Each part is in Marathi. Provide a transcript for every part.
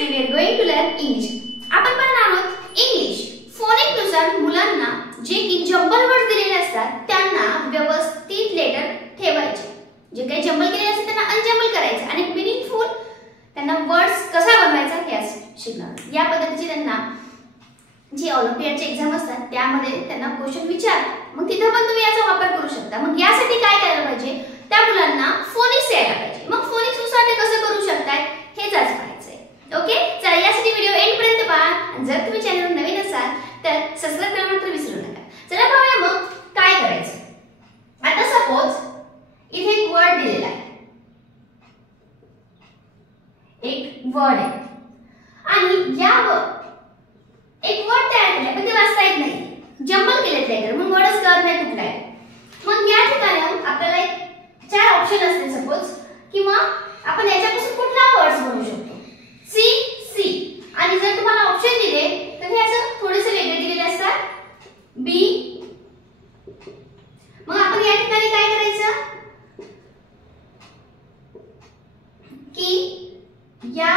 Currently we are going to learn English. आपण पाहणार आहोत इंग्लिश. फोनिक नुसार मुलांना जे की जंबल वर्ड दिलेले असतात त्यांना व्यवस्थित लेटर ठेवायचे. जे काही जंबल केलेले असतात त्यांना अनजंबल करायचे आणि मीनिंगफुल त्यांना वर्ड्स कसा बनवायचा हे शिकणार. या पद्धतीचे त्यांना जे ऑलिम्पियाडचे एग्जाम असतात त्यामध्ये त्यांना क्वेश्चन विचार मग तिथे पण तुम्ही याचा वापर करू शकता. मग यासाठी काय करायला पाहिजे त्या मुलांना फोनिक्स यायला पाहिजे. मग फोनिक्स नुसार ते कसं करू शकतात हेच आज पाहायचंय. ओके चला यासाठी व्हिडिओ एंड पर्यंत पहा. जर तुम्ही चॅनलवर नवीन असाल तर सबस्क्राइब करायला मात्र विसरू नका. चला पाहूया मग काय करायचं. आता सपोज इथे एक वर्ड दिलेला आहे. एक वर्ड आहे आणि यावर एक वर्ड तयार केलाय पण ते वाचता येत नाही. जंबल केलेत लेटर मग वर्डच कळत नाही कुठला आहे. मग या ठिकाणी आपल्याला चार ऑप्शन असतील सपोज किंवा आपण याच्यापासून कुठला वर्ड्स बनवू शकतो. सी सी आणि जर तुम्हाला ऑप्शन दिले तर हे असं थोडेसे वेगळे दिलेले असतात. बी मग आपण या ठिकाणी काय करायचं की या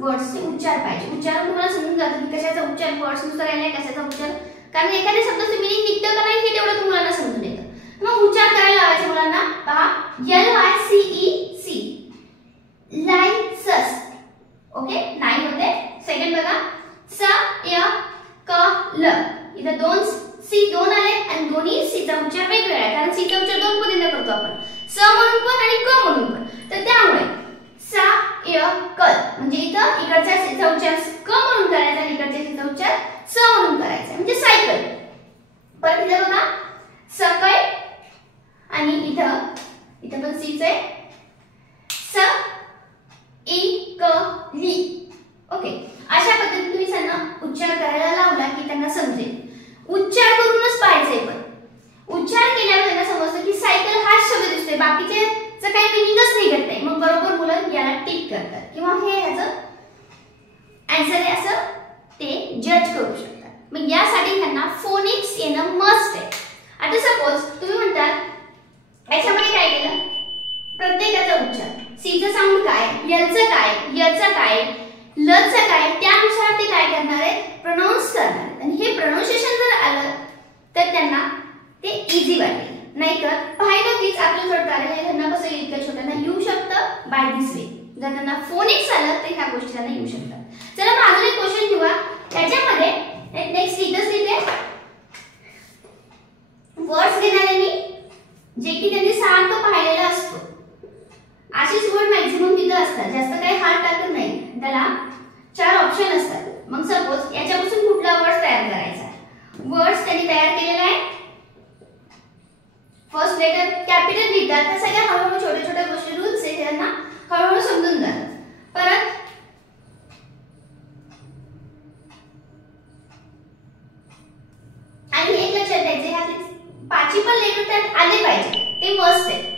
वर्ड्सचे उच्चार पाहिजे. उच्चार तुम्हाला समजून जातं की कशाचा उच्चार वर्ड्स नुसार आलाय कशाचा उच्चार कारण एखाद्या शब्दाचं मीनिंग निघतं का नाही हे तेवढं तुम्हाला समजून येतं. मग उच्चार करायला लावायचे मुलांना. पहा LYCEC लायसस. ओके 9 होते. सेकंड बघा स य क ल. इथे दोन सी दोन आले आणि दोन्ही सी चा उच्चार वेगवेगळा आहे कारण सी चा उच्चार दोन पद्धतीने करतो आपण स म्हणून पण आणि क म्हणून पण. तर त्यामुळे सा य क म्हणजे इथं इकडच्या सी चा उच्चार क म्हणून करायचा आणि इकडच्या सी चा उच्चार स म्हणून करायचा म्हणजे सायकल. परत इथे बघा सकय आणि इथं पण सी चे स इ क ली. ओके अशा पद्धतीने तुम्ही त्यांना उच्चार करायला लावला की त्यांना समजेल. उच्चार करूनच पाहायचंय पण उच्चार केल्यावर त्यांना समजतं की सायकल हाच शब्द दिसतोय बाकीचे च काही मीनिंगच निघत नाही. मग बरोबर मुलं याला टिक करतात किंवा हे ह्याचं आन्सर आहे असं ते जज करू शकतात. मग यासाठी त्यांना फोनिक्स येणं मस्ट आहे. आता सपोज तुम्ही म्हणतात याच्यामध्ये काय केलं प्रत्येकाचा उच्चार सीचा साऊंड काय एलचा काय यचा काय लचा काय त्यानुसार ते काय करणार आहे प्रोनाउन्स करणार आणि हे प्रोनाउन्सिएशन जर आलं तर त्यांना ते इझी वाटेल. नाहीतर पाहिलं कीच आपलं छोटं आहे त्यांना कसं येईल का छोट्यांना येऊ शकतं बाय दिस वे. जर त्यांना फोनिक्स आलं तर ह्या गोष्टी त्यांना येऊ शकतात. चला मग अजून एक क्वेश्चन घेऊया. त्याच्यामध्ये नेक्स्ट इथंच लिहिते वर्ड्स घेणार आहे मी जे की त्यांनी सारखं पाहिलेलं असतो. अशीच वर्ड मॅक्सिमम तिथं असतात जास्त काही हार्ड टाकत नाही. त्याला चार ऑप्शन असतात. मग सपोज याच्यापासून कुठला वर्ड तयार करायचा. वर्ड्स त्यांनी तयार केलेला आहे. फर्स्ट लेटर कॅपिटल लिहितात त्या सगळ्या हळूहळू छोट्या छोट्या गोष्टी रूल्स आहे त्यांना हळूहळू समजून जातात. परत आणि एक लक्षात द्यायचं ह्या पाचही पण लेटर त्यात आले पाहिजे ते मस्ट आहे.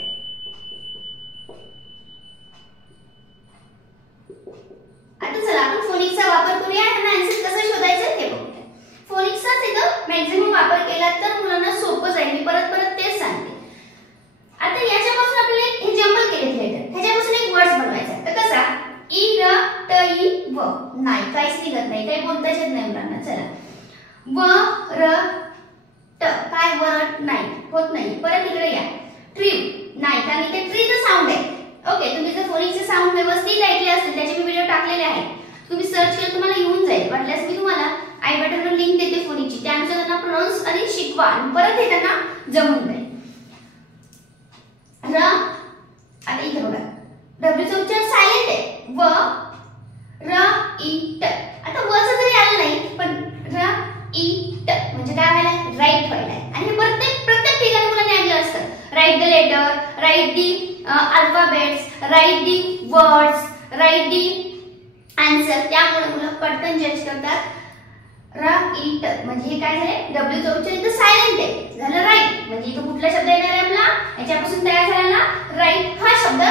आता चला आपण फोनिक्सचा वापर करूया आणि आन्सर कसं शोधायचं ते बघूया. फोनिक्सचाच इथं मॅक्सिमम वापर केला तर मुलांना सोपं जाईल. मी परत परत तेच सांगते. आता याच्यापासून आपल्याला हे जंबल केले लेटर ह्याच्यापासून एक वर्ड्स बनवायचा. तर कसा इ र ट इ व नाही काहीच निघत नाही काही बोलताच येत नाही मुलांना. चला व र ट काय वरट नाही होत नाही. परत इकडे या ट्री नाही कारण इथे ट्रीचं साऊंड आहे. ओके तुम्ही जर फोनिक्सचे साऊंड व्यवस्थित ऐकले असतील त्याचे मी व्हिडिओ टाकलेले आहेत. तुम्ही सर्च केलं तुम्हाला येऊन जाईल. वाटल्यास मी तुम्हाला आय बटनवर लिंक देते फोनिक्सची त्यानुसार त्यांना प्रोनाउन्स आणि शिकवा आणि परत हे त्यांना जमून जाईल. र आता इथे बघा डब्ल्यूचा उच्चार सायलेंट आहे. व र इ ट. आता वचं जरी आलं नाही पण र इ ट म्हणजे काय व्हायला राईट व्हायला आणि हे प्रत्येक ठिकाणी मुलांनी ऐकलं असतं. Write the letter write the alphabets write the words write the answer. त्यामुळे मुलं पटकन जज करतात. र इ ट म्हणजे हे काय झाले डब्ल्यूचा उच्चार इथं सायलेंट आहे झालं राईट म्हणजे इथं कुठला शब्द येणार आहे आपला याच्यापासून तयार झालेला राईट हा शब्द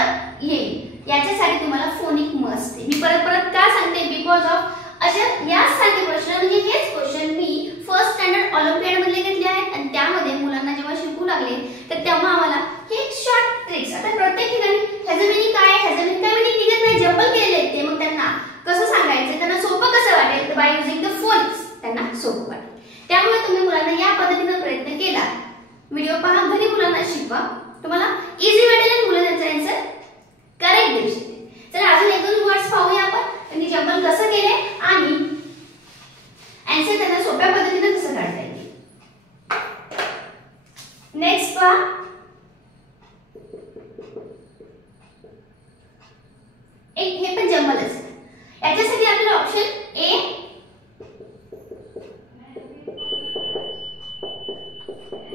येईल. याच्यासाठी तुम्हाला फोनिक मस्ट आहे. मी परत परत का सांगते बिकॉज ऑफ अशा यासारखे प्रश्न म्हणजे हेच क्वेश्चन मी फर्स्ट स्टँडर्ड ऑलिम्पियाड मध्ये घेतले आहेत आणि त्यामध्ये मुलांना जेव्हा शिकू लागले तर तेव्हा आम्हाला हे शॉर्ट ट्रिक्स आता प्रत्येक ठिकाणी ह्याचं मीनिंग काय ह्याचं मीनिंग काय मीनिंग निघत नाही जंबल केलेले आहेत ते मग त्यांना कसं सांगायचं एक हे पण जंबल असेल. याच्यासाठी आपल्याला ऑप्शन ए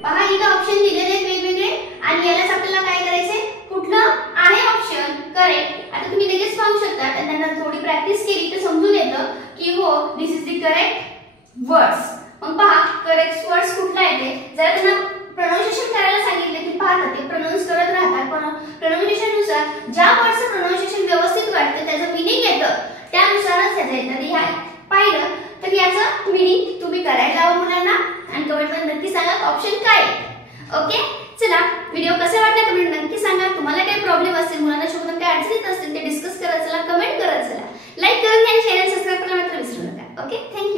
पहा इथे ऑप्शन दिलेले आहेत वेगवेगळे आणि यालाच आपल्याला काय करायचंय कुठलं आहे ऑप्शन करेक्ट. आता तुम्ही लगेच पाहू शकता आणि त्यांना थोडी प्रॅक्टिस केली तर समजून येतं की हो दिस इज द करेक्ट वर्ड्स. मग पहा करेक्ट वर्ड्स कुठला येते. जर त्यांना प्रोनाउन्सिएशन करायला सांगितले की पहा ते प्रोनाउन्स करत राहतात पण प्रोनाउन्सिएशन नुसार ज्या वर्डचं प्रोनाउन्सिएशन व्यवस्थित वाटतं त्याचं मीनिंग येतं त्यानुसारच याचं येतं. ह्या पाहिलं तर याचं मीनिंग तुम्ही करायला हवं मुलांना आणि कमेंट मध्ये नक्की सांगा ऑप्शन काय आहे. ओके चला व्हिडिओ कसा वाटला कमेंट नक्की सांगा. तुम्हाला काही प्रॉब्लेम असेल मुलांना शिकवताना काही अडचणीत असतील ते डिस्कस करत चला कमेंट करत चला. लाईक करून घ्या आणि शेअर आणि सबस्क्राइब करायला मात्र विसरू नका. Okay thank you.